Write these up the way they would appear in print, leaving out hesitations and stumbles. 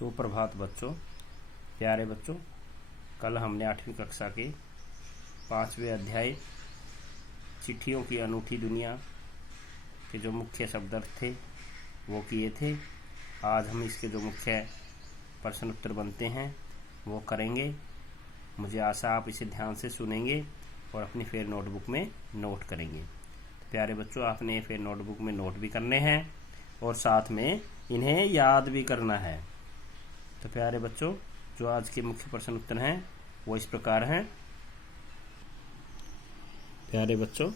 सुप्रभात बच्चों, प्यारे बच्चों। कल हमने 8वीं कक्षा के 5वें अध्याय चिट्ठियों की अनूठी दुनिया के जो मुख्य शब्द थे वो किए थे। आज हम इसके जो मुख्य प्रश्न उत्तर बनते हैं वो करेंगे। मुझे आशा आप इसे ध्यान से सुनेंगे और अपनी फेयर नोटबुक में नोट करेंगे। तो प्यारे बच्चों, आपने फेयर नोटबुक में नोट भी करने हैं और साथ में इन्हें याद भी करना है। तो प्यारे बच्चों, जो आज के मुख्य प्रश्न उत्तर हैं वो इस प्रकार हैं। प्यारे बच्चों,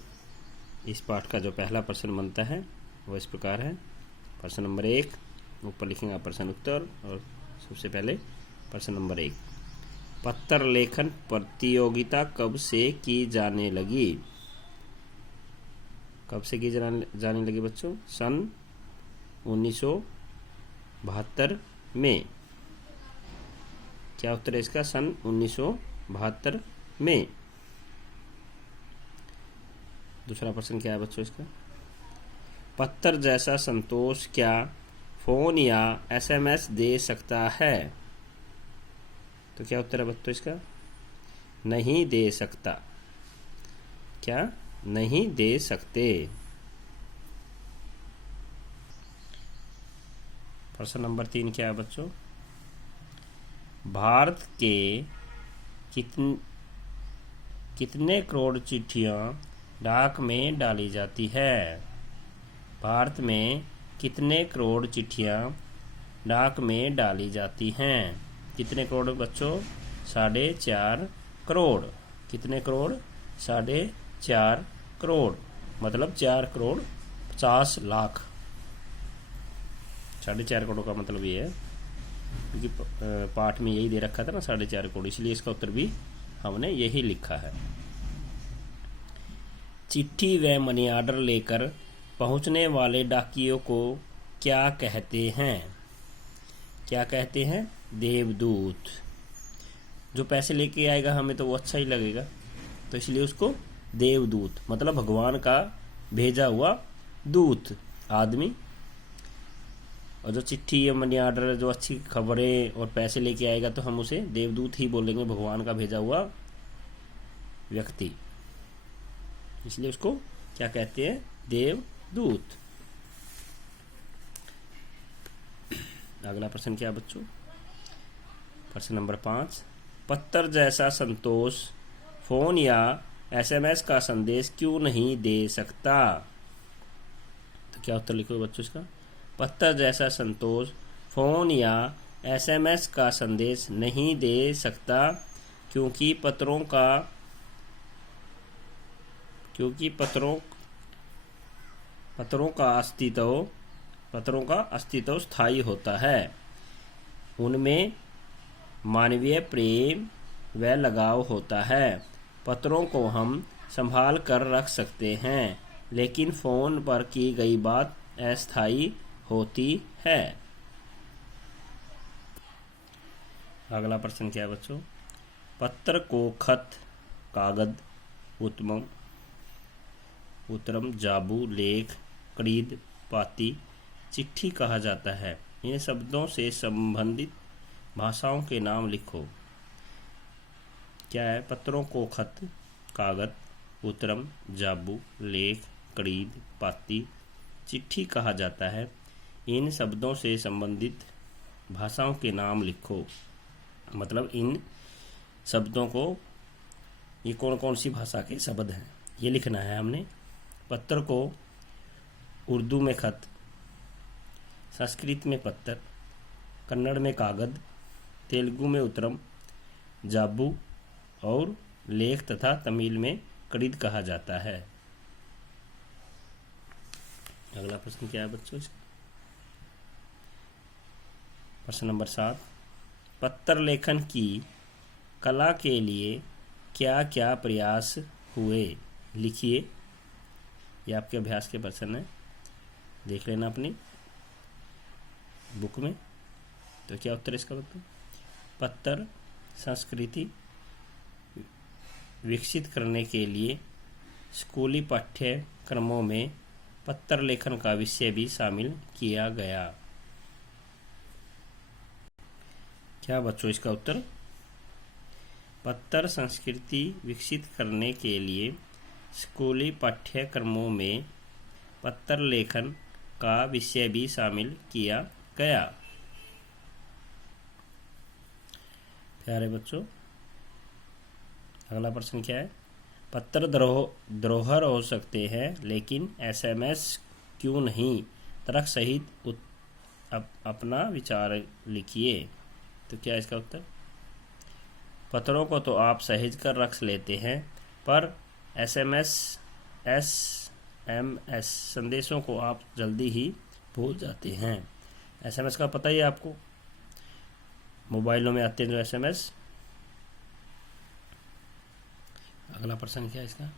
इस पाठ का जो पहला प्रश्न बनता है वो इस प्रकार है। प्रश्न नंबर 1, ऊपर लिखेंगे प्रश्न उत्तर। और सबसे पहले प्रश्न नंबर 1, पत्र लेखन प्रतियोगिता कब से की जाने लगी? कब से की जाने लगी बच्चों? सन 1972 में। क्या उत्तर है इसका? सन 1972 में। दूसरा प्रश्न क्या है बच्चों इसका? पत्र जैसा संतोष क्या फोन या एसएमएस दे सकता है? तो क्या उत्तर है बच्चों इसका? नहीं दे सकता। क्या? नहीं दे सकते। प्रश्न नंबर 3 क्या है बच्चों? भारत के कितने करोड़ चिट्ठियां डाक में डाली जाती है? भारत में कितने करोड़ चिट्ठियां डाक में डाली जाती हैं? कितने करोड़ बच्चों? 4.5 करोड़। कितने करोड़? 4.5 करोड़। मतलब 4 करोड़ 50 लाख। 4.5 करोड़ का मतलब ये है क्योंकि पाठ में यही दे रखा था ना 4.5 करोड़, इसलिए इसका उत्तर भी हमने यही लिखा है। चिट्ठी व मनी ऑर्डर लेकर पहुंचने वाले डाकियों को क्या कहते हैं? क्या कहते हैं? देवदूत। जो पैसे लेके आएगा हमें तो वो अच्छा ही लगेगा, तो इसलिए उसको देवदूत, मतलब भगवान का भेजा हुआ दूत आदमी। और जो चिट्ठी या मनी ऑर्डर, जो अच्छी खबरें और पैसे लेके आएगा तो हम उसे देवदूत ही बोलेंगे, भगवान का भेजा हुआ व्यक्ति। इसलिए उसको क्या कहते हैं? देवदूत। अगला प्रश्न क्या बच्चों? प्रश्न नंबर 5, पत्र जैसा संतोष फोन या एसएमएस का संदेश क्यों नहीं दे सकता? तो क्या उत्तर लिखो बच्चों इसका? पत्र जैसा संतोष फोन या एसएमएस का संदेश नहीं दे सकता क्योंकि पत्रों का अस्तित्व स्थायी होता है। उनमें मानवीय प्रेम व लगाव होता है। पत्रों को हम संभाल कर रख सकते हैं, लेकिन फोन पर की गई बात अस्थायी होती है। अगला प्रश्न क्या है बच्चों? पत्र को खत, कागज, उत्तरम, जाबू, लेख, कड़ीद, पाती, चिट्ठी कहा जाता है। इन शब्दों से संबंधित भाषाओं के नाम लिखो। क्या है? पत्रों को खत, कागज, उत्तरम, जाबू, लेख, कड़ीद, पाती, चिट्ठी कहा जाता है। इन शब्दों से संबंधित भाषाओं के नाम लिखो। मतलब इन शब्दों को, ये कौन कौन सी भाषा के शब्द हैं ये लिखना है हमने। पत्र को उर्दू में खत, संस्कृत में पत्र, कन्नड़ में कागज, तेलुगु में उत्तरम, जाबू और लेख तथा तमिल में कड़ीद कहा जाता है। अगला प्रश्न क्या है बच्चों? प्रश्न नंबर 7, पत्र लेखन की कला के लिए क्या क्या प्रयास हुए? लिखिए। ये आपके अभ्यास के प्रश्न है, देख लेना अपनी बुक में। तो क्या उत्तर इसका बताओ? पत्र संस्कृति विकसित करने के लिए स्कूली पाठ्यक्रमों में पत्र लेखन का विषय भी शामिल किया गया। क्या बच्चों इसका उत्तर? पत्र संस्कृति विकसित करने के लिए स्कूली पाठ्यक्रमों में पत्र लेखन का विषय भी शामिल किया गया। प्यारे बच्चों, अगला प्रश्न क्या है? पत्र धरोहर हो सकते हैं लेकिन एसएमएस क्यों नहीं? तर्क सहित अपना विचार लिखिए। तो क्या इसका उत्तर? पत्रों को तो आप सहेज कर रख लेते हैं, पर एसएमएस संदेशों को आप जल्दी ही भूल जाते हैं। एसएमएस का पता ही है आपको, मोबाइलों में आते हैं जो एसएमएस। अगला प्रश्न क्या है इसका?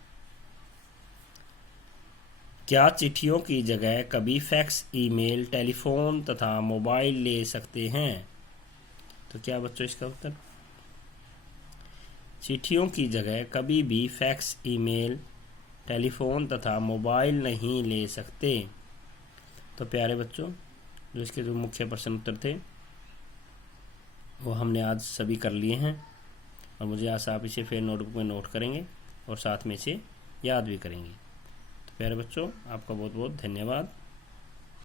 क्या चिट्ठियों की जगह कभी फैक्स, ईमेल, टेलीफोन तथा मोबाइल ले सकते हैं? तो क्या बच्चों इसका उत्तर? चिट्ठियों की जगह कभी भी फैक्स, ईमेल, टेलीफोन तथा मोबाइल नहीं ले सकते। तो प्यारे बच्चों, जो इसके जो मुख्य प्रश्न उत्तर थे वो हमने आज सभी कर लिए हैं, और मुझे आशा आप इसे फिर नोटबुक में नोट करेंगे और साथ में इसे याद भी करेंगे। तो प्यारे बच्चों, आपका बहुत बहुत धन्यवाद।